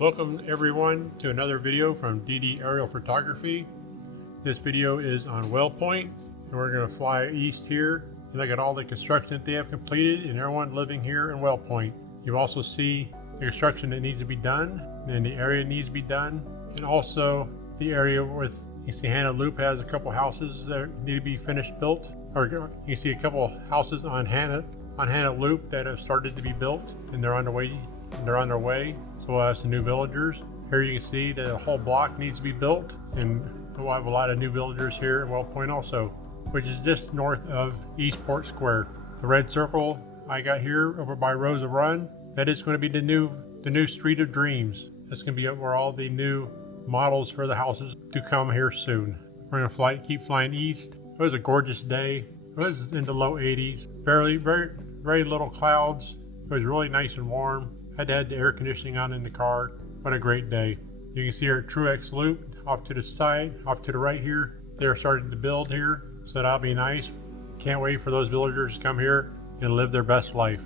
Welcome everyone to another video from DD Aerial Photography. This video is on WellPoint, and we're going to fly east here and look at all the construction that they have completed and everyone living here in WellPoint. You also see the construction that needs to be done and the area that needs to be done, and also the area with, you see Hannah Loop has a couple houses that need to be finished built, or you can see a couple houses on Hannah Loop that have started to be built and they're on their way. So we'll have some new villagers. Here you can see that a whole block needs to be built, and we'll have a lot of new villagers here at WellPoint also, which is just north of Eastport Square. The red circle I got here over by Rosa Run, that is going to be the new Street of Dreams. That's going to be where all the new models for the houses to come here soon. We're going to keep flying east. It was a gorgeous day. It was in the low 80s. Very little clouds. It was really nice and warm. Had to have the air conditioning on in the car. What a great day. You can see here at Truex Loop, off to the side, off to the right here. They're starting to build here, so that'll be nice. Can't wait for those villagers to come here and live their best life.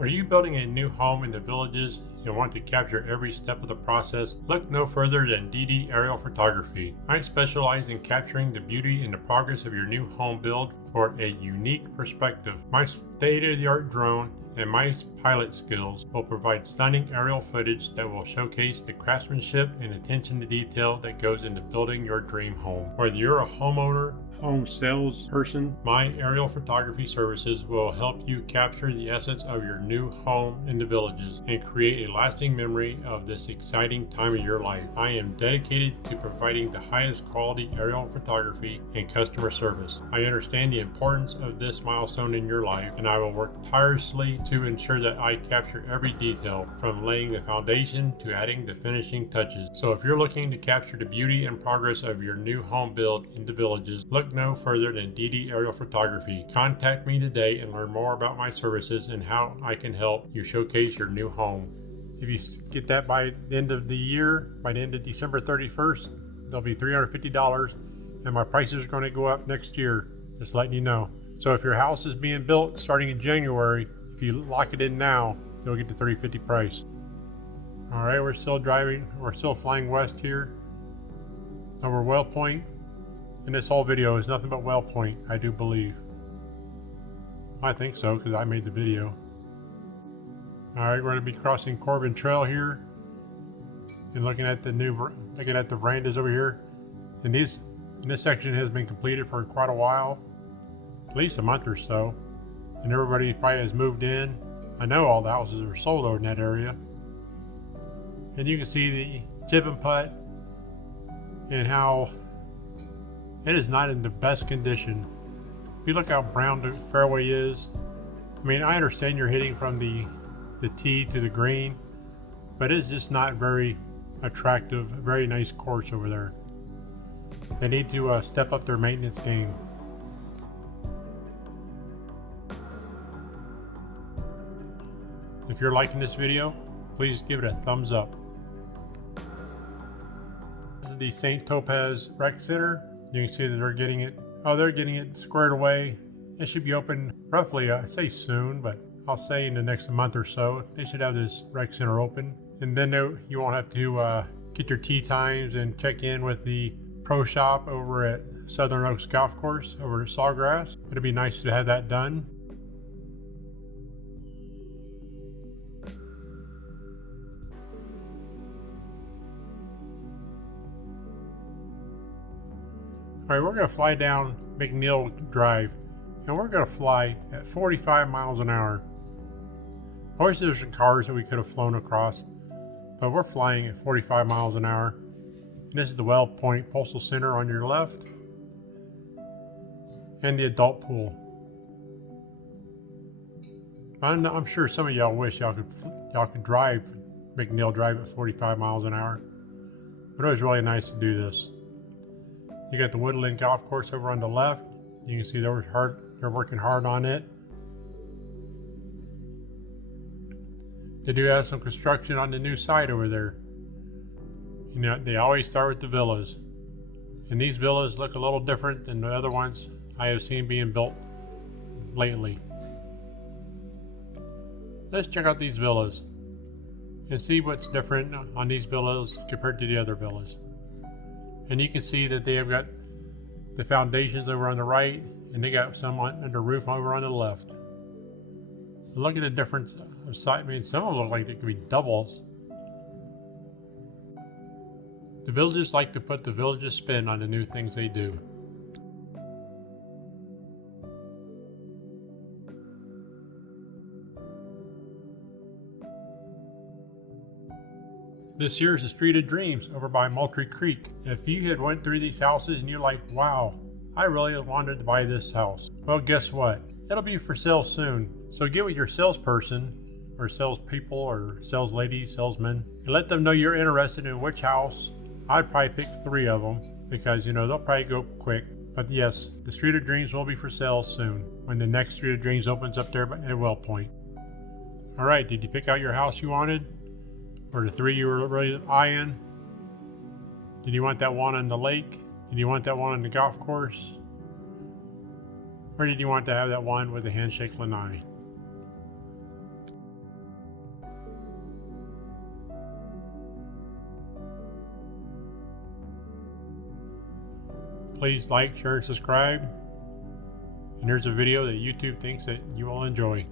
Are you building a new home in the villages and want to capture every step of the process? Look no further than DD Aerial Photography. I specialize in capturing the beauty and the progress of your new home build for a unique perspective. My state-of-the-art drone and my pilot skills will provide stunning aerial footage that will showcase the craftsmanship and attention to detail that goes into building your dream home. Whether you're a homeowner, home salesperson, my aerial photography services will help you capture the essence of your new home in the villages and create a lasting memory of this exciting time of your life. I am dedicated to providing the highest quality aerial photography and customer service. I understand the importance of this milestone in your life, and I will work tirelessly to ensure that I capture every detail, from laying the foundation to adding the finishing touches. So if you're looking to capture the beauty and progress of your new home build in the villages, look no further than DD Aerial Photography. Contact me today and learn more about my services and how I can help you showcase your new home. If you get that by the end of the year, by the end of December 31st, they'll be $350, and my prices are going to go up next year, just letting you know. So if your house is being built starting in January, if you lock it in now, you'll get the $350 price. All right, we're still flying west here over WellPoint. And this whole video is nothing but WellPoint, I do believe. I think so, because I made the video. Alright, we're going to be crossing Corbin Trail here and looking at the verandas over here. And this section has been completed for quite a while, at least a month or so. And everybody probably has moved in. I know all the houses are sold over in that area. And you can see the chip and putt and how it is not in the best condition. If you look how brown the fairway is, I mean, I understand you're hitting from the tee to the green, but it's just not very attractive. Very nice course over there. They need to step up their maintenance game. If you're liking this video, please give it a thumbs up. This is the St. Topazz Rec Center. You can see that they're getting it squared away. It should be open roughly, I say soon, but I'll say in the next month or so. They should have this rec center open. And then you won't have to get your tee times and check in with the pro shop over at Southern Oaks Golf Course over at Sawgrass. It'd be nice to have that done. All right, we're going to fly down McNeil Drive, and we're going to fly at 45 miles an hour. I wish there were some cars that we could have flown across, but we're flying at 45 miles an hour. And this is the WellPoint Postal Center on your left, and the adult pool. I'm sure some of y'all wish y'all could drive McNeil Drive at 45 miles an hour, but it was really nice to do this. You got the Woodland Golf Course over on the left. You can see they're working hard on it. They do have some construction on the new site over there. You know, they always start with the villas. And these villas look a little different than the other ones I have seen being built lately. Let's check out these villas. and see what's different on these villas compared to the other villas. And you can see that they have got the foundations over on the right, and they got some under roof over on the left. Look at the difference of size. I mean, some of them look like they could be doubles. The villagers like to put the villagers' spin on the new things they do. This here is the Street of Dreams over by Moultrie Creek. If you had went through these houses and you're like, wow, I really wanted to buy this house. Well, guess what? It'll be for sale soon. So get with your salesperson or salespeople or sales ladies, salesmen, and let them know you're interested in which house. I'd probably pick 3 of them because, you know, they'll probably go quick. But yes, the Street of Dreams will be for sale soon when the next Street of Dreams opens up there at WellPoint. All right, did you pick out your house you wanted? Or the 3 you were really eyeing? Did you want that one on the lake? Did you want that one on the golf course? Or did you want to have that one with the handshake lanai? Please like, share, and subscribe. And here's a video that YouTube thinks that you will enjoy.